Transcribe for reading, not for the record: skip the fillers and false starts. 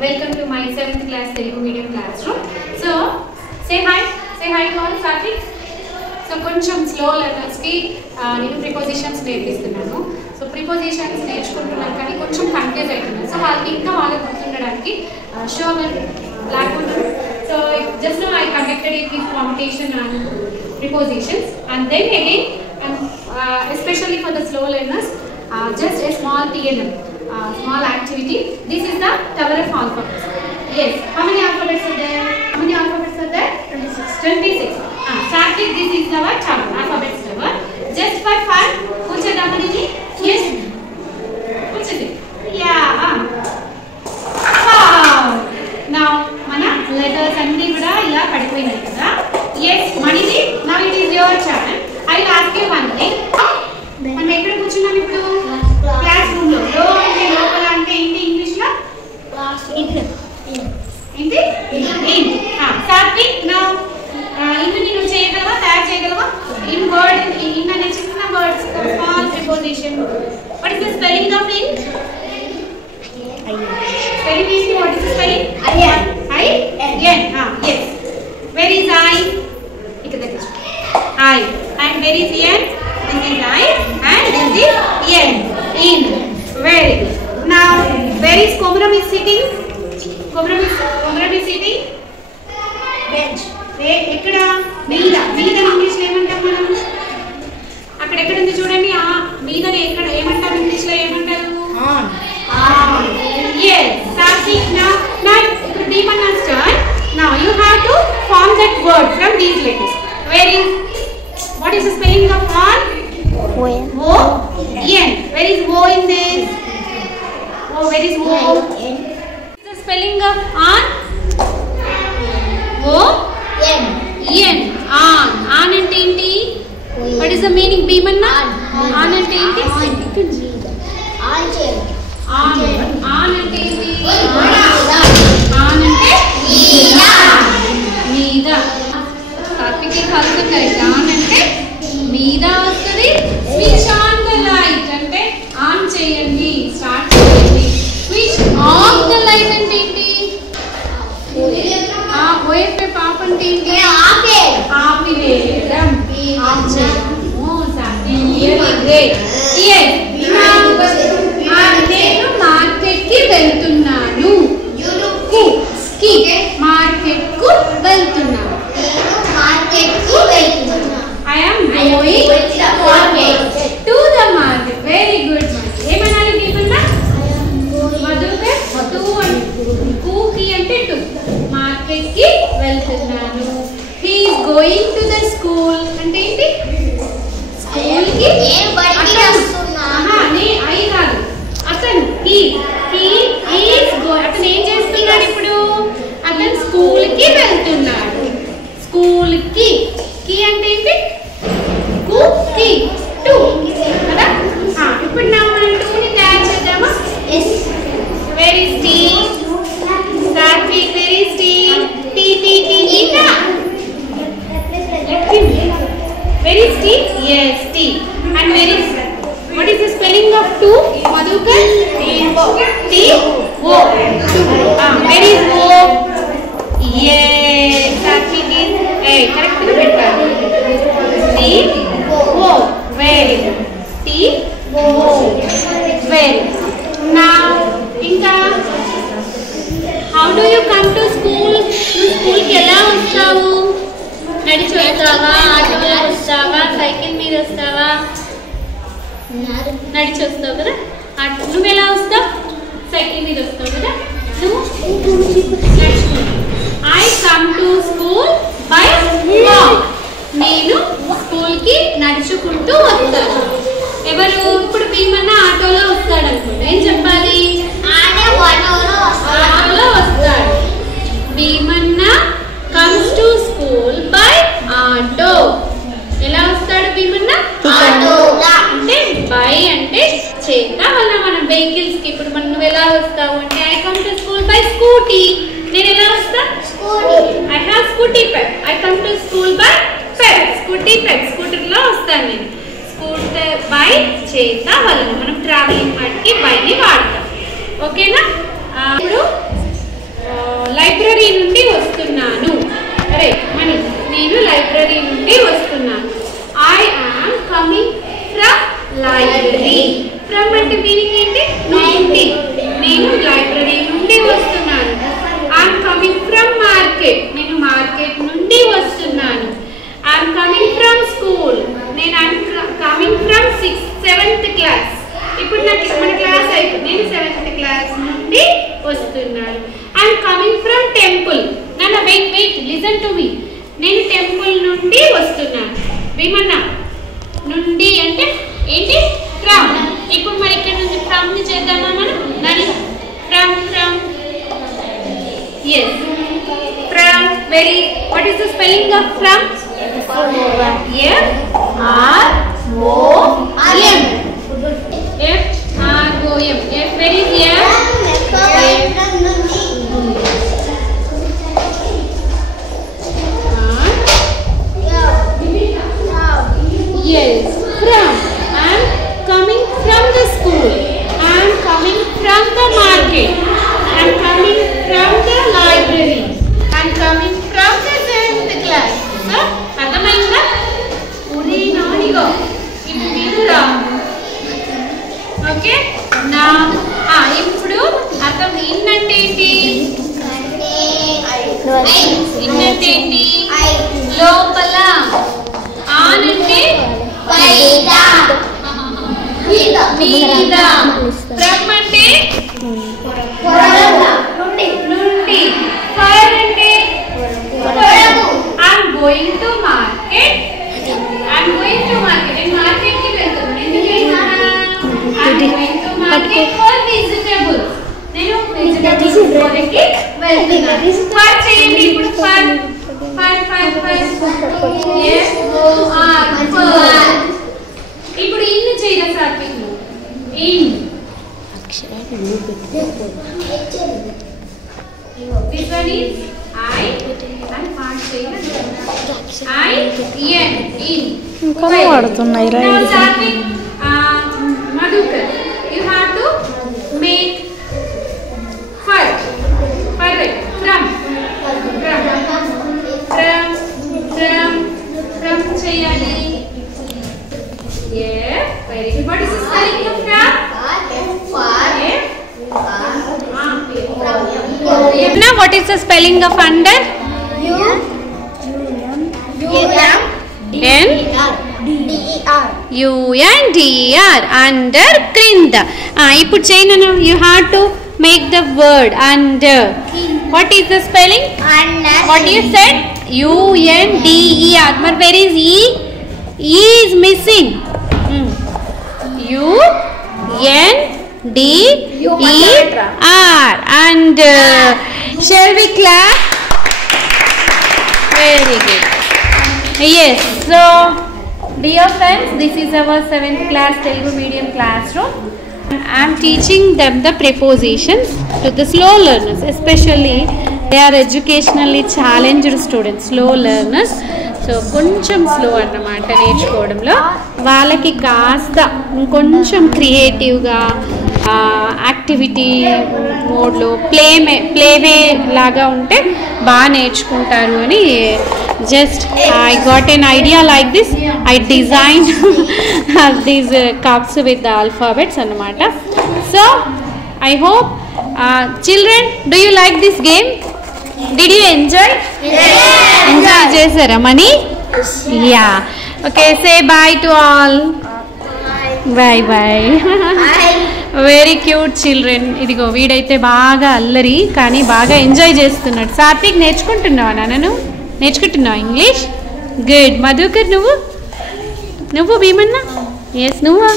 Welcome to my 7th class Telugu medium classroom. So, say hi to all, Satvik. So, కొంచెం slow learners కి నేను prepositions నేర్పిస్తున్నాను. So prepositions నేర్చుకుంటున్నాను కానీ కొంచెం confuse అవుతున్నారు. సో వాళ్ళకి ఇంకా వాళ్ళకి గుర్తుండడానికి show black board. So just now I conducted a quiz competition on prepositions, and then again especially for the slow learners just a small TNM, small activity. This is the tower of alphabets. Yes, how many alphabets are there? 26. Satvik, this is our tower, alphabets tower. Just for fun, kuchadamani. Yes, kuchadi. Yeah. Wow. Now mana letters anni kuda ila padipoyinayi kada. Yes, Manidi, now it is your turn. I will ask you one thing. మనం ఎక్కడ కూర్చున్నాం ఇప్పుడు? Class room లో. లో అంటే లోపల అంటే ఏంటి ఇంగ్లీష్ లో? ఏంటి? సాత్విక్, నౌ ఇన్ని నువ్వు చేయగలవా, తయారు చేయగలవా? ఇన్ వర్డ్, ఇన్ అనే చిన్న words, small preposition. What is the spelling of in? Spelling is what is the spelling? I-N. Yes. Where is I? ఇక్కడ దగ్గర. I. And where is N? This is I and this is N. In. Very good. Now, where is Komaram is sitting? Komaram is sitting? Bench. ఎక్కడ? మీద. మీద English లో ఏమంటాం మనం? అక్కడ ఎక్కడ ఉంది చూడండి. మీదని ఎక్కడ ఏమంటారు ఇంగ్లీష్ లో? ఏమంటారు? On. Yes. Satvik, now ఇప్పుడు Deepana's turn. Now you have to form that word from these letters. Where is? What is the spelling of on? O-N. Where is O in this? Where is O? The spelling of on? O-N. N. On. On ante enti? What is the meaning? Bhimanna? On ante enti? On ante enti? On ante? Meeda. Satvik kalutund right. On ante meeda vastadi. Switch on the light ante on cheyandi, start cheyandi. Switch off the light ante enti? OF పాప అంటే ఏంటి? ఆపివేయడం. Of చేయడం. Very great. Yes. నేను market కి వెళ్తున్నాను. Market కు వెళ్తున్నాను. I am going to the market. Very good. ఏమనాలి దీపన్నా? మధుకే టు కూకి అంటే టు. మార్కెట్ కి వెళ్తున్నాను. He is going to the school అంటే ఏంటి? స్కూల్ కి ఐ కాదు, అతను he is going. అతను ఏం చేస్తున్నాడు ఇప్పుడు? అతను స్కూల్ కి వెళ్తున్నాడు. స్కూల్ కి అంటే ఏంటి? కి టు కదా. ఇప్పుడు మనం టు ని తయారు చేద్దామా? Where is tea? Satvik, where is tea? Tina. Where is tea? Yes, tea. And where is, what is the spelling of two? Madhukar? T-O. Where is O? Yes, Satvik is, correct to better. T-O. Very good. T-O. Very good. Now, Inka, how do you come to school? School ki ela vastavu? నడిచి వస్తావా, ఆటోలో వస్తావా, cycle మీద వస్తావా? నడిచి వస్తావు కదా. నువ్వు ఎలా వస్తావు? సైకిల్ మీద వస్తావు కదా. I come to school by walk. నేను స్కూల్ కి నడుచుకుంటూ వస్తాను. ఎవరు? ఇప్పుడు భీమన్న ఆటోలో వస్తాడు అనుకోండి, ఏం చెప్పాలి? ఆటోలో వస్తాడు. Bheemanna comes to school by auto. ఎలా వస్తాడు భీమన్న? అంటే బై అంటే చేత వల్ల మనం వెహికల్స్ కి. ఇప్పుడు నువ్వు ఎలా వస్తావు అంటే I come to school by Scooty. నేను ఎలా వస్తా? I have Scooty Pep. I come to school by Pep. Scooty Pep, scooter లో వస్తాను నేను. స్కూటర్ బై చేత వల్ల మనం ట్రావెలింగ్ వాటికి బైని వాడతాం. ఓకేనా? ఇప్పుడు లైబ్రరీ నుండి వస్తున్నాను. అరే మణి, నేను లైబ్రరీ నుండి వస్తున్నాను. I am coming from library. From అంటే మీనింగ్ ఏంటి? నుండి. నేను లైబ్రరీ నుండి వస్తున్నాను. I'm coming from market. నేను మార్కెట్ నుండి వస్తున్నాను. I'm coming from school. నేను కమింగ్ ఫ్రమ్ 7th క్లాస్. ఇప్పుడు మన క్లాస్ అయిపోయింది. నేను 7th క్లాస్ నుండి వస్తున్నాను. I'm coming from temple. నాన్న వెయిట్ లిసన్ టు మీ. నేను టెంపుల్ నుండి వస్తున్నాను. భీమన్న నుండి అంటే ఏంటి? ఫ్రమ్. ఇప్పుడు మరి ఇక్కడ నుంచి ఫ్రమ్ ని చేద్దామా మనం? నని from yes from. very what is the spelling of from? F R O M. F R O M. F where is here? Yes, from. I am coming from the school. I am coming from the market. I am coming from the library. I am coming from the 7th class. So, అర్థమైందా? ఉరి నానిగో ఇటు మీదురా. Okay నా ఇప్పుడు అర్థం. In అంటే ఏంటి? In అంటే ఏంటి? లోపల. ఆన్ అంటే బయట మీద. ఫ్రమ్ అంటే నుండి. ఫర్ అంటే ఐఎమ్ గోయింగ్ టు మార్కెట్. నేను మార్కెట్ కి వెళ్తున్నాను. ఎందుకు I'm going to market for vegetables. నేను వెజిటబుల్స్ కొనకి వెళ్తున్నాను. ఫర్ చేయండి ఇప్పుడు. ఫర్ ఇప్పుడు ఇన్ చేయరా Satvik? In this one is I and part చేయరా? I n in ఇంకా వాడుతున్నాయి రా. Now Satvik, Madhukar, you have to make first from చేయాలి. Yeah, very good. What is the spelling of from? Now what is the spelling of under? U-N-D-E-R. Under. Krinda. ఇప్పుడు చేయను. You have to make the word under. What is the spelling? Under. What you said? U-N-D-E-R. But where is E? E is missing. U-N-D-E-R. And shall we clap? Very good. Yes. So, dear friends, this is our 7th class Telugu medium classroom. I am teaching them the prepositions to the slow learners, especially they are educationally challenged students, slow learners. So కొంచెం slow అన్నమాట నేర్చుకోవడంలో. వాళ్ళకి కాస్త కొంచెం క్రియేటివ్గా activity మోడ్లో play way లాగా ఉంటే బాగా నేర్చుకుంటారు అని just I got an idea like this. I designed these cups with the alphabets అన్నమాట. So I hope children, do you like this game? Did you enjoy? Yes. Enjoy చేసారా Mani? Yeah. Okay, say bye to all. Bye bye. Very cute children. ఇదిగో వీడైతే బాగా అల్లరి కానీ బాగా enjoy చేస్తున్నాడు. సాత్విక్ నేర్చుకుంటున్నావా నాన్న? నేర్చుకుంటున్నావా ఇంగ్లీష్? గుడ్. మధుకర్ నువ్వు భీమన్నా? ఎస్ నువ్వు?